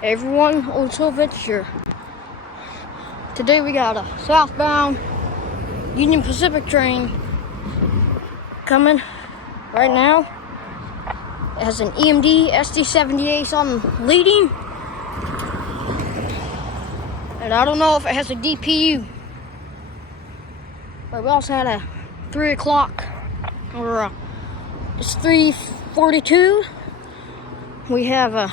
Everyone, Otovich here. Today we got a southbound Union Pacific train coming right now. It has an EMD SD78 on leading. And I don't know if it has a DPU. But we also had a 3 o'clock, or it's 3:42. We have a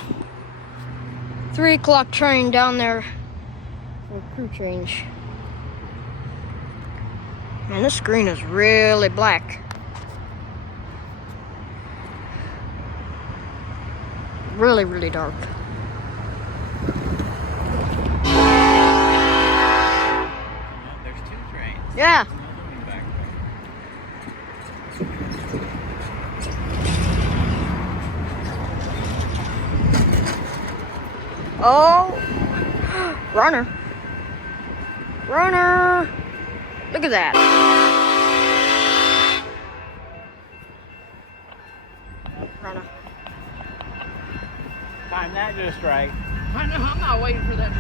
3 o'clock train down there for crew change. Man, this screen is really black. Really, really dark. There's two trains. Yeah. Oh, runner. Runner. Look at that. Runner. Time that just right. I know, I'm not waiting for that.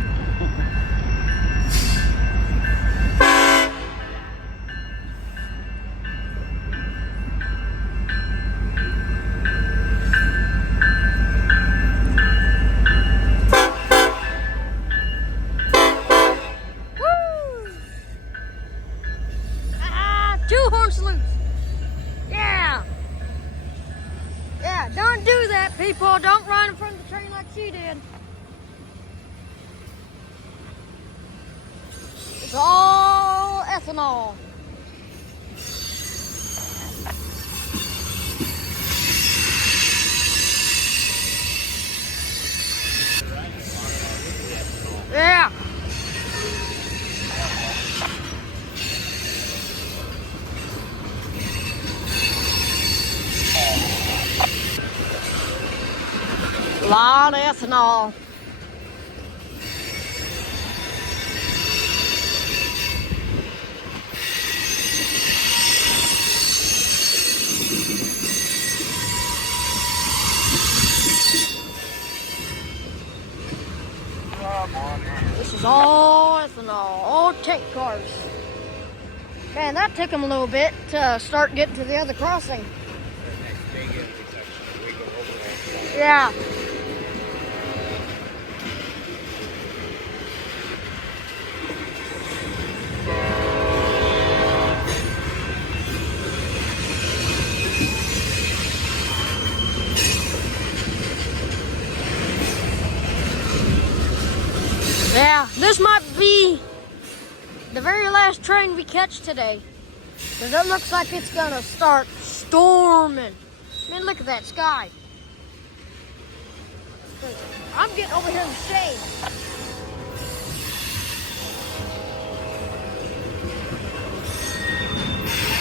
Two horse loops. Yeah. Yeah, don't do that, people. Don't run in front of the train like she did. It's all ethanol. Yeah. A lot of ethanol. This is all ethanol, all tank cars. Man, that took them a little bit to start getting to the other crossing. Yeah. Yeah, this might be the very last train we catch today. Because it looks like it's going to start storming. Man, look at that sky. I'm getting over here in the shade.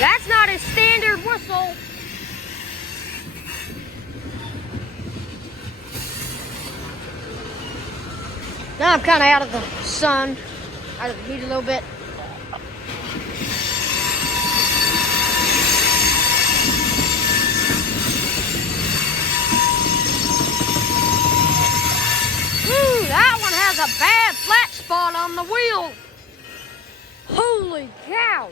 That's not a standard whistle. Now I'm kind of out of the sun, out of the heat a little bit. Woo, that one has a bad flat spot on the wheel. Holy cow.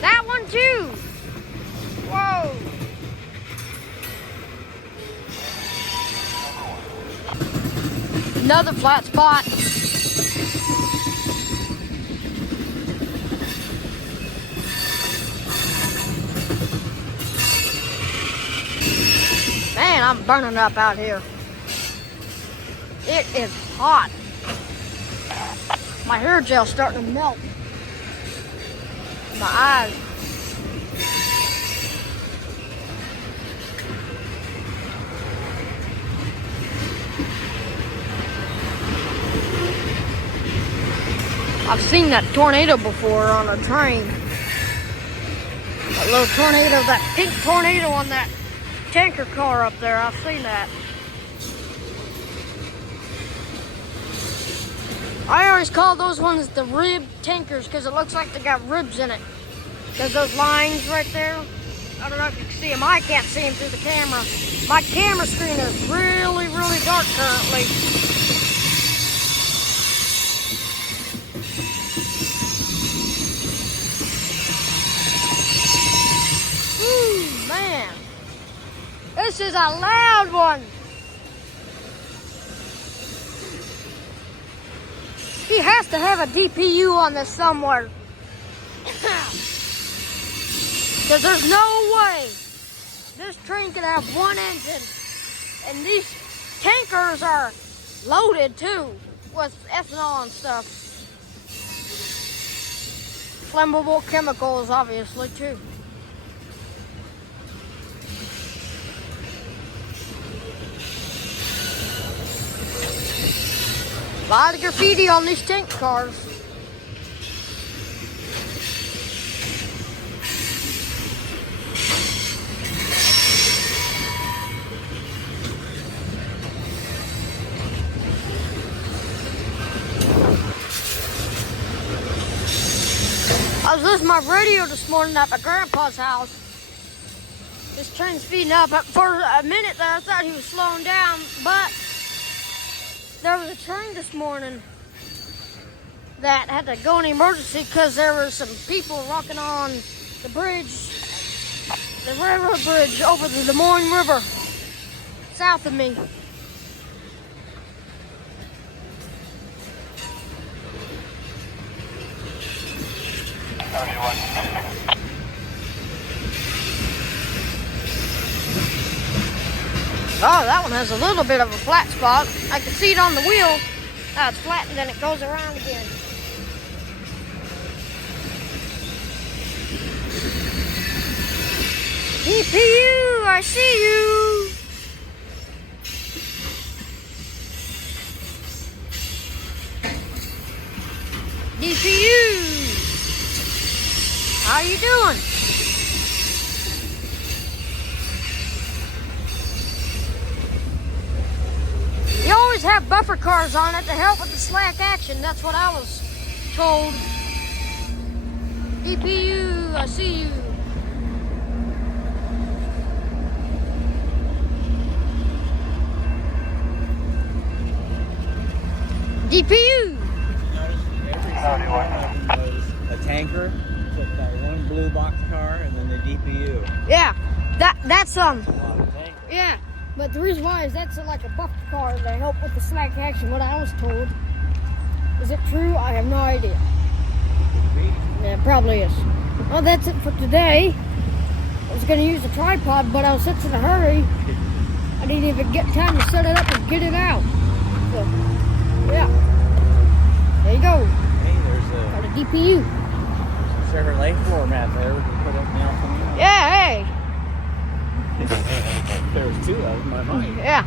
That one too. Whoa. Another flat spot. Man, I'm burning up out here. It is hot. My hair gel's starting to melt. My eyes. I've seen that tornado before on a train. That little tornado, that pink tornado on that tanker car up there. I've seen that. I always call those ones the rib tankers because it looks like they got ribs in it. There's those lines right there. I don't know if you can see him. I can't see him through the camera. My camera screen is really, really dark currently. Ooh, man. This is a loud one. He has to have a DPU on this somewhere. Because there's no way this train can have one engine. And these tankers are loaded too with ethanol and stuff. Flammable chemicals, obviously, too. A lot of graffiti on these tank cars. I was listening to my radio this morning at my grandpa's house. This train's speeding up. For a minute there, I thought he was slowing down, but there was a train this morning that had to go in emergency because there were some people walking on the bridge, the railroad bridge over the Des Moines River, south of me. Oh, that one has a little bit of a flat spot. I can see it on the wheel. It's flat and then it goes around again. DPU, I see you. DPU, how you doing? You always have buffer cars on it to help with the slack action. That's what I was told. DPU, I see you. DPU. A tanker, took that one blue box car, and then the DPU. Yeah, that's A lot of tankers. yeah. But the reason why is that's like a buffer car to help with the slack action. What I was told. Is it true? I have no idea. Yeah, it probably is. Well, that's it for today. I was going to use a tripod, but I was such in a hurry. I didn't even get time to set it up and get it out. So, yeah. There you go. Hey, there's Got a DPU. a Chevrolet floor mat there. We can put up the alpha. Yeah, hey. There's two of them, I might. Yeah.